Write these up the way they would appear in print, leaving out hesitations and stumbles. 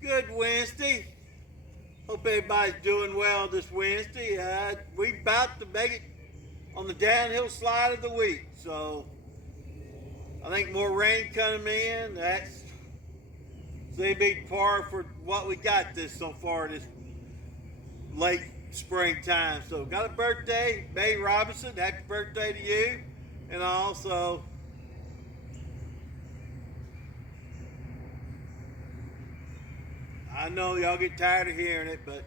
Good Wednesday. Hope everybody's doing well this Wednesday. We about to make it on the downhill slide of the week. So I think more rain coming in. That's a big par for what we got this so far this late springtime. So got a birthday, May Robinson. Happy birthday to you. And also I know y'all get tired of hearing it, but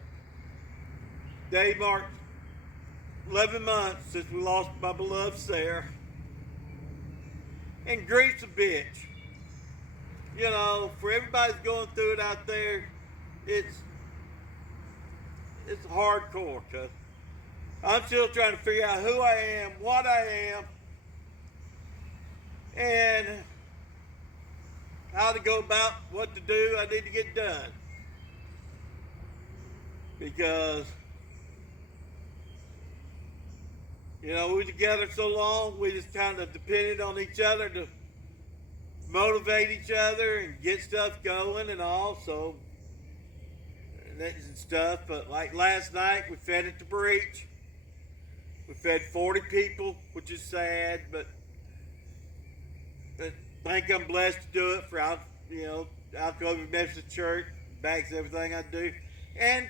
day marked 11 months since we lost my beloved Sarah. And grief's a bitch. You know, for everybody's going through it out there, it's hardcore, cuz I'm still trying to figure out who I am, what I am, and how to go about what to do I need to get done. Because, you know, we were together so long, we just kind of depended on each other to motivate each other and get stuff going and all, so and stuff. But like last night, we fed at the breach. We fed 40 people, which is sad, but I think I'm blessed to do it for Alcohol Methodist Church, backs everything I do, and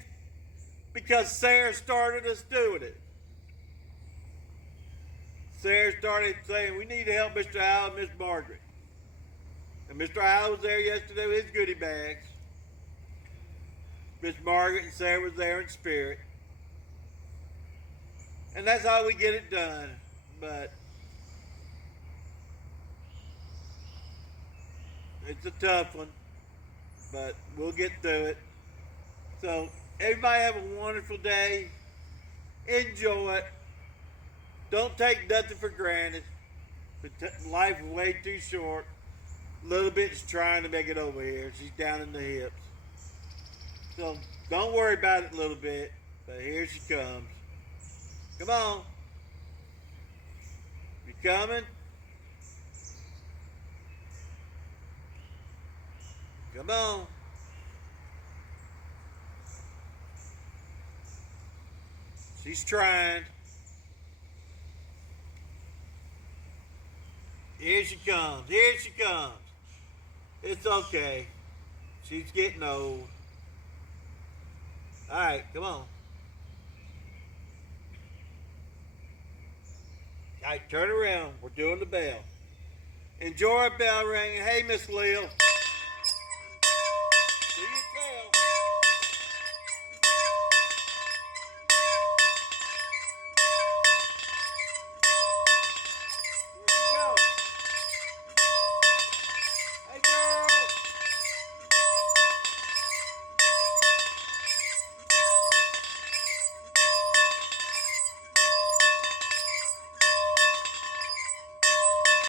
because Sarah started us doing it. Sarah started saying, we need to help Mr. Al and Miss Margaret. And Mr. Al was there yesterday with his goodie bags. Miss Margaret and Sarah was there in spirit. And that's how we get it done. But it's a tough one. But we'll get through it. So everybody have a wonderful day. Enjoy it. Don't take nothing for granted. Life is way too short. Little bit's trying to make it over here. She's down in the hips. So don't worry about it a little bit. But here she comes. Come on. You coming? Come on. She's trying. Here she comes. Here she comes. It's okay. She's getting old. All right, come on. All right, turn around. We're doing the bell. Enjoy our bell ringing. Hey, Miss Lil.